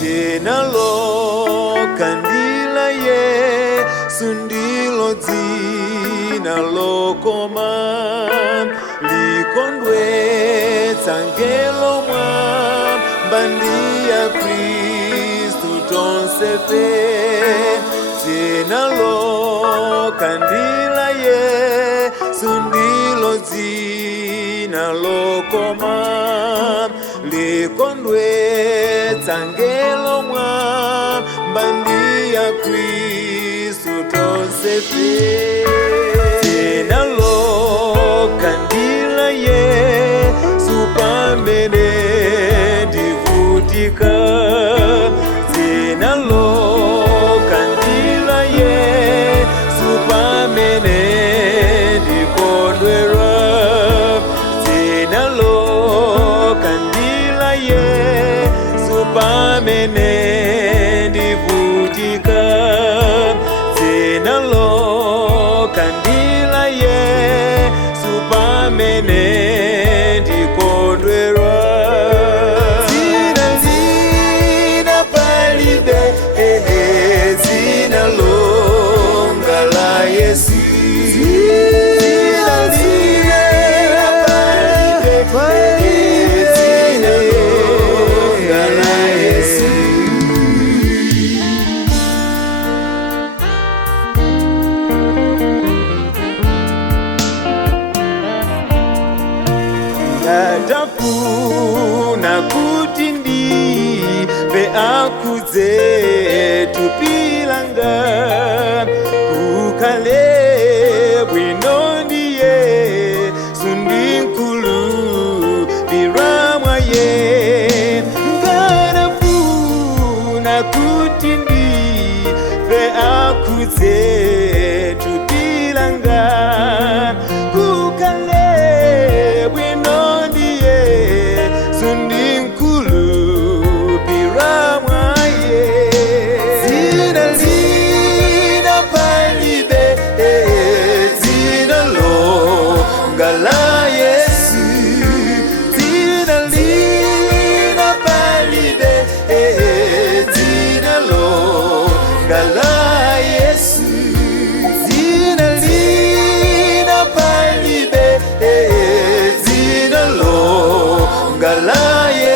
Jina lo kandila Yesu ndilo jina lokoma likondwetsa ngelo mwambandia Kristu tonsefe. Jina lo kandila Yesu ndilo jina lokoma likondwetsa ngelo mwambandia Kristu tonsefe. Jina lo kandila Yesu pamene ndivutika. Jina lo kandila Yesu pamene ndikondwera. Jina lo kandila Yesu pamene ndivutika. Jina lo kandila Yesu pamene ndikondwera. Zina zina palibe zina longa la Yesu. Zina zina palibe zina longa la Yesu. Atafuna kuti ndive akudze tupilanga kukale bwino ndiye sundinkulu biramwaye. Ngarafuna kuti ndive akudze tupilanga kukale bwino ndiye sundinkulu biramwaye. Zina zina palibe zina longa la Yesu. Zina zina palibe zina longa la Yesu. Zina zina palibe zina longa la Yesu.